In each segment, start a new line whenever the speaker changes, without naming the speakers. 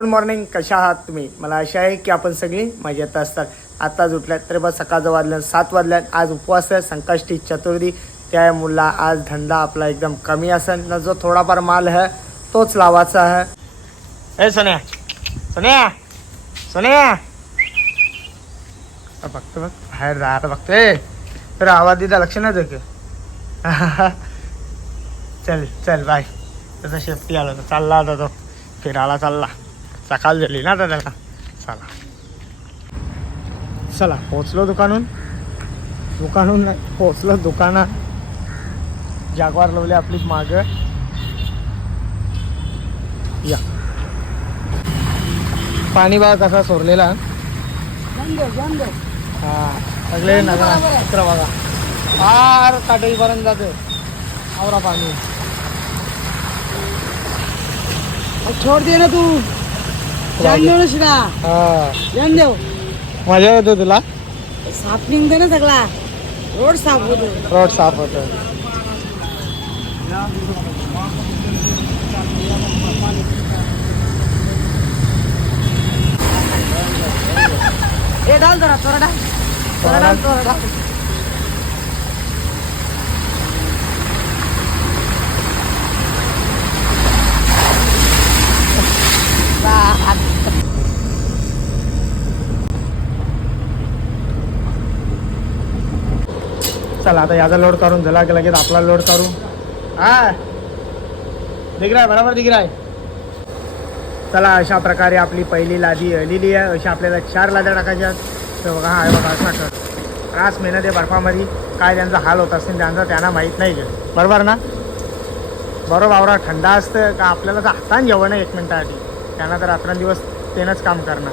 Good morning कशा आहात तुम्ही? मला आशा आहे की आपण सगळी मजेत असतात. आत्ताच उठल्यात तरी बस सकाळचं वाजल्यात सात वाजल्यात. आज उपवास आहे संकष्टी चतुर्थी. त्या मुला आज धंदा आपला एकदम कमी असेल. न जो थोडाफार माल आहे तोच लावायचा आहे. ए सोन्या. सोन्या. सोन्या. बघतो बघ. बाहेर राहत बघतोय तर आवाज दिला लक्ष नाही देऊ का? चल चल बाय. तसा शेफ्टी आला तर चालला होता तो. फिरायला चालला. सकाळ झाली ना आता त्याला. चला. चला पोचलो दुकानून दुकानून पोचलो दुकानात. जागवार लावली आपली माग. या. पाणी बघा कसा सोडलेला हा सगळे नगर चित्र बघा. फार काटेपर्यंत जाते. आवरा पाणी.
छोड़ दिया ना तू.
हा. मजा येतो तुला?
साफ निघते ना सगळा. रोड साफ होतो.
रोड साफ होतो.
ए डाल जरा थोडा डाल थोडा डाल. थोडा डाल.
चला आता याचा लोड करून झाला की लगेच आपला लोड करू हा. दिख रहा बरोबर दिख रहा चला अशा प्रकारे आपली पहिली लादी आलेली आहे. अशा आपल्याला चार लाद्या टाकायच्या तर बघा हा बघा असा कर. त्रास मेहनत आहे बर्फामध्ये. काय त्यांचा हाल होत असतील त्यांचा त्यांना माहीत नाही बरोबर ना? बरोबर आवरा थंडा असतं का आपल्याला तर हातान जेवण आहे एक मिनटासाठी. त्यांना तर रात्रंदिवस तेनच काम करणार.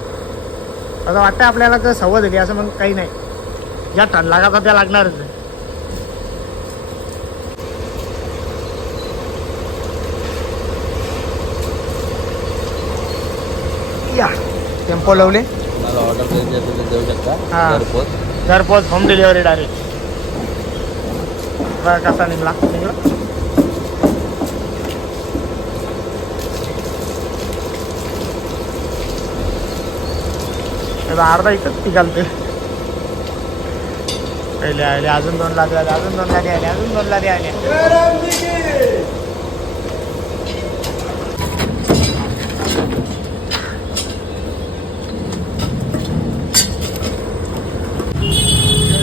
असं वाटतं आपल्याला तर सवय झाली असं मग काही नाही. ज्या टन त्या लागणारच आहे या टेम्पो लावले.
मला ऑर्डर द्यायची असेल तर देऊ शकता.
हा.
घरपोच.
घरपोच होम डिलिव्हरी डायरेक्ट बघा कसा निघला. निघला. अर्धा इथंच पिघालते पहिले आले अजून दोन लादी आले अजून दोन लादी आले अजून दोन लादी आले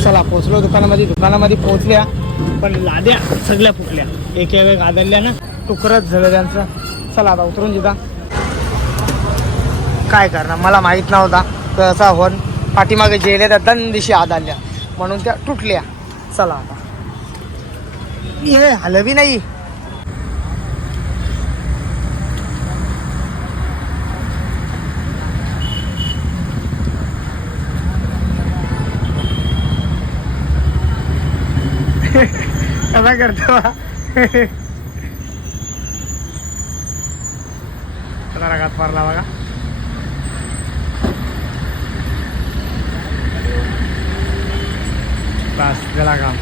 चला पोचलो दुकानामध्ये दुकानामध्ये पोचल्या पण लाद्या सगळ्या फुटल्या. एक एक आदळल्या ना तुकडच झालं त्यांचं. चला आता उतरून जिता. काय करणार? मला माहीत नव्हता. कसा होन पाठीमागे जेल्या त्या दंदिशी आदळल्या म्हणून त्या तुटल्या. चला आता. हे हलवी नाही. कसा करतो. बा? चला रगात बघा. बस गेला काम.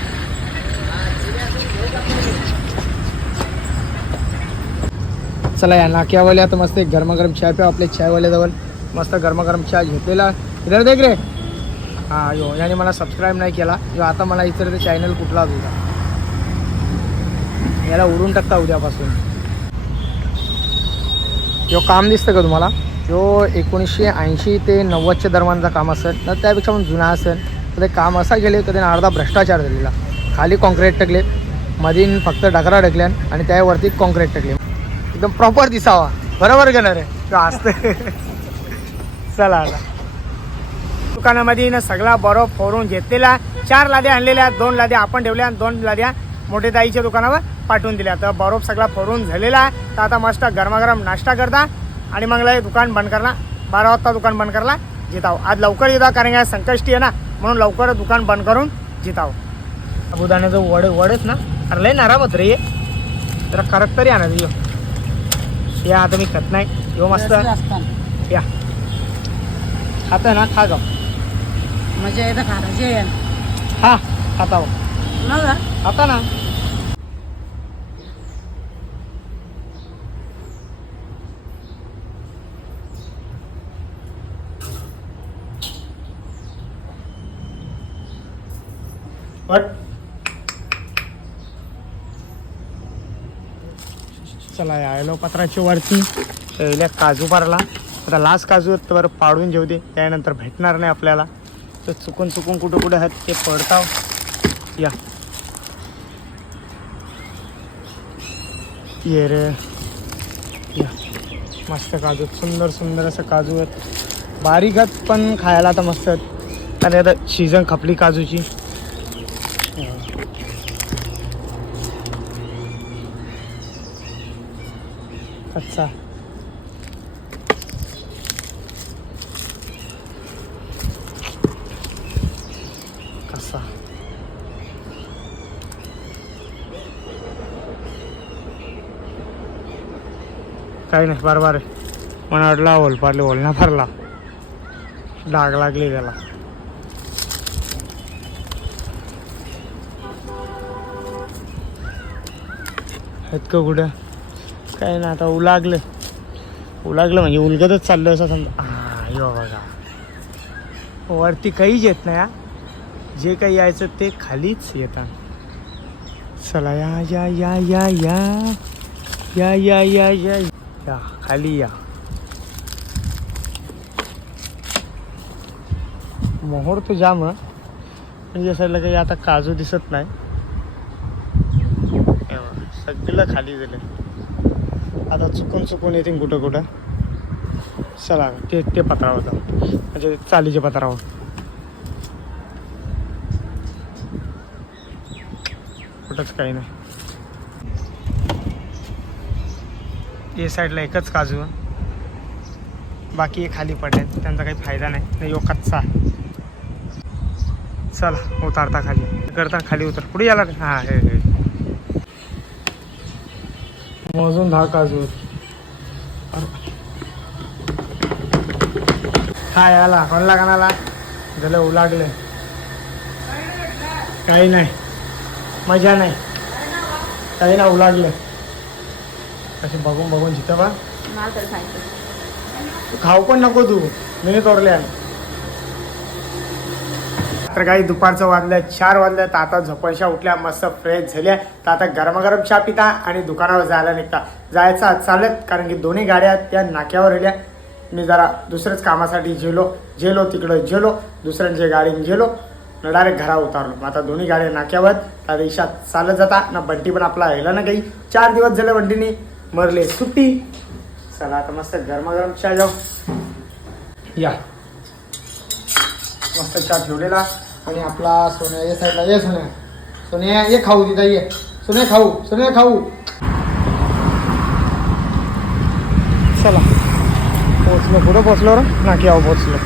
चला या नाक्यावाल्या तर मस्त एक गरमागरम चाय प्या आपल्या चायवाल्याजवळ मस्त गरमागरम चाय घेतलेला. इधर देख रे. हा यो याने मला सबस्क्राईब नाही केला. यो आता मला इतर चॅनल कुठला होता याला उडून टाकता उद्यापासून. जो काम दिसतं का तुम्हाला? जो एकोणीसशे ऐंशी ते नव्वदच्या दरम्यानचा काम असेल तर त्यापेक्षा पण जुना असेल तर ते काम असा गेले त्याने अर्धा भ्रष्टाचार झालेला खाली कॉन्क्रीट टाकले मधीन फक्त डगरा टाकल्यान आणि त्यावरती कॉन्क्रीट टाकले. एकदम प्रॉपर दिसावा. बरोबर घेणार आहे असते चला आता. दुकानामध्ये सगळा बरोबर फोरून घेतलेला चार लाद्या आणलेल्या दोन लाद्या आपण ठेवल्या आणि दोन लाद्या मोठे ताईच्या दुकानावर पाठवून दिल्या तर बरोबर सगळा फोडून झालेला आहे. तर आता मस्त गरमागरम नाश्ता करता. आणि मग दुकान बंद करला बारा वाजता दुकान बंद करला जिताव. आज लवकर येता कारण काय संकष्टी आहे ना. म्हणून लवकर दुकान बंद करून जिताव. बुधाण्याचं वड वडच ना? अरे लय नारामत रे. जरा खरक तरी आणा यो या आता मी खात नाही. यो मस्त. या. खाता ना? खा जाऊ.
येतं खाण्याची
हा खाता हो
ना. चला
या ना चला वरती. पहिल्या काजू पारला आता लास्ट काजू आहेत बरं पाडून घेऊ दे. त्यानंतर भेटणार नाही आपल्याला. तर चुकून चुकून कुठं कुठं आहेत ते पडताव. या. ये रे. या. मस्त काजू आहेत. सुंदर सुंदर असं काजू आहेत. बारीक आहेत पण खायला आता मस्त आहेत. आणि आता सीझन खपली काजूची. कच्चा. कसा. काही नाही बरोबर आहे. मला वाटला होल पाडले होल ना भरला. डाग लागली त्याला. आहेत का कुठं? काय ना आता उलागलं. उलागलं म्हणजे उलगतच चाललं असं समजा. हा यो बघा. वरती काहीच येत नाही हा. जे काही यायचं ते खालीच येतात. चला या या या या या. या या या या या. खाली या. मोहोर तो जाम म्हणजे साईडला काही आता काजू दिसत नाही. सगळं खाली झालं आता चुकून चुकून येतील कुठं कुठं. चला ते ते पत्रावर जाऊ. म्हणजे चालीच्या पत्रावर. कुठंच काही नाही. ते साईडला एकच काजू. बाकी हे खाली पडले. त्यांचा काही फायदा नाही. नाही यो कच्चा. चला उतारता खाली. करता खाली उतर. पुढे याला हा हे हे. मोजून दहा काजू. आहेत. काय आला कोणला कानाला झालं उलागले काही नाही. मजा नाही. काही ना उलागले असे बघून बघून जिथं बा खाऊ पण नको तू. मी तोरल्या तर काही दुपारचं वाजलं चार वाजलं तर आता झोपणशा उठल्या मस्त फ्रेश झाल्या. तर आता गरमागरम चहा पिता आणि दुकानावर जायला निघता. जायचा चालत कारण की दोन्ही गाड्या त्या नाक्यावर आल्या मी जरा दुसऱ्याच कामासाठी जेलो जेलो तिकडं जेलो दुसऱ्यांच्या गाडीने गेलो न डायरेक्ट घरा उतारलो. आता दोन्ही गाड्या नाक्यावर त्या दिवसात चालत जाता. ना बंटी पण आपला राहिला ना काही. चार दिवस झाले बंटीने मरले. सुट्टी. चला आता मस्त गरमागरम चहा जाऊ. या. मस्त चहा ठेवलेला. आणि आपला सोन्या या साईडला ये सोन्या. सोन्या ये खाऊ तिथं ये. सोन्या खाऊ सोन्या खाऊ. चला. पोचलो कुठं पोचलो रे? आहो पोचलो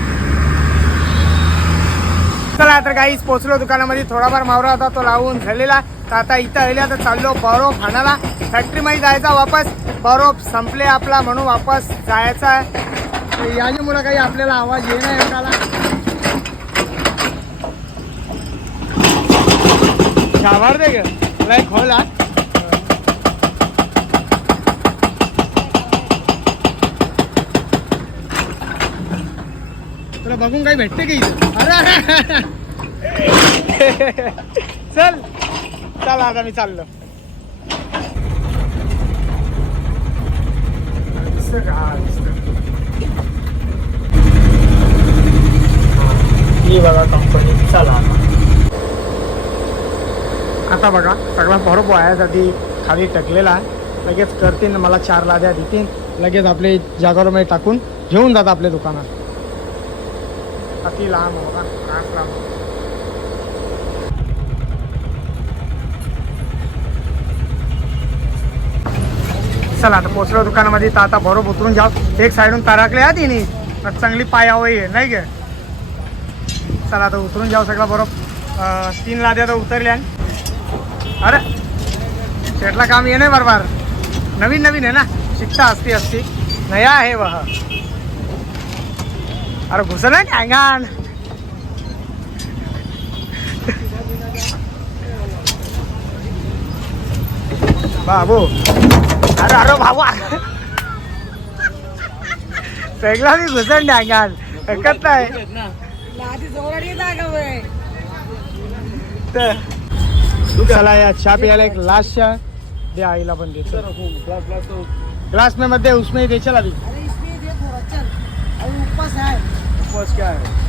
चला तर काहीच पोचलो दुकानामध्ये. थोडाफार मावरा होता तो लावून झालेला. तर आता इथं आल्या तर चाललो बरोप खाण्याला फॅक्टरीमध्ये जायचा वापस. बरोप संपले आपला म्हणून वापस जायचा. आहे मुलं काही आपल्याला आवाज येणार एकाला. शावर दे लय खोल हा तुला बघून काही भेटते की? अरे. चल चल आता मी चाललो. ही बघा कंपनी चला आता. आता बघा सगळा बरोबर वायासाठी खाली टकलेला आहे. लगेच करतील मला चार लाद्या देतील लगेच आपले जागरमध्ये टाकून घेऊन जातात आपल्या दुकानात. अति लांब होता लांब. चला आता पोचलो दुकानामध्ये. तर आता बरोबर उतरून जाऊ. एक साईडून ताराकले हा तिने. चांगली पायावं आहे नाही गे चला आता उतरून जाऊ सगळं बरोबर. तीन लाद्या तर उतरल्या अरे शेटला काम ये नाही बरोबर. नवीन नवीन आहे ना शिकता असती असती नया आहे वह. अरे घुस ना टँगान बाबू. अरे अरे बाबू. सगळा मी घुसन टँगान हरकत नाही. तर चला या चहा प्यायला एक लास्ट चहा. दे आईला पण दे
चलो ग्लास ग्लास
में मत दे उसमें दे चल अभी
अरे इसमें दे थोड़ा चल. अभी उपवास है
उपवास क्या है?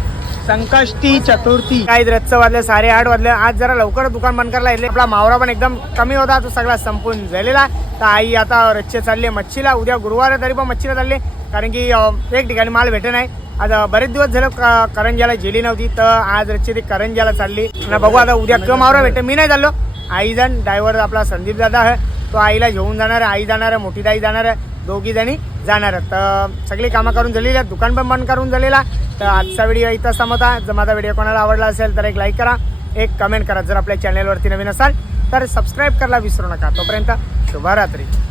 संकष्टी चतुर्थी. काय रच्च वाजले साडे आठ वाजले आज जरा लवकर दुकान बंद करायला येते आपला मावरा पण एकदम कमी होता तो सगळा संपून झालेला. तर आई आता रच्चे चालले मच्छीला. उद्या गुरुवार तरी पण मच्छीला चालले कारण की एक ठिकाणी माल भेटे नाही. आता बरेच दिवस झालं क- करंजाला गेली नव्हती तर आज रच्ची ती करंजाला चालली. आणि बघू आता उद्या क मावरा भेटे मी नाही चाललो. आई जण ड्रायव्हर आपला संदीप दादा आहे. तो आईला घेऊन जाणार आहे आई जाणार आहे मोठी ताई जाणार आहे दोघी जणी जाणार आहेत. तर सगळी कामं करून झालेली आहेत दुकान पण बंद करून झालेला तर आजचा व्हिडिओ इथं संपता जर माझा व्हिडिओ कोणाला आवडला असेल तर एक लाईक करा एक कमेंट करा. जर आपल्या चॅनलवरती नवीन असाल तर सबस्क्राईब करायला विसरू नका. तोपर्यंत शुभरात्री.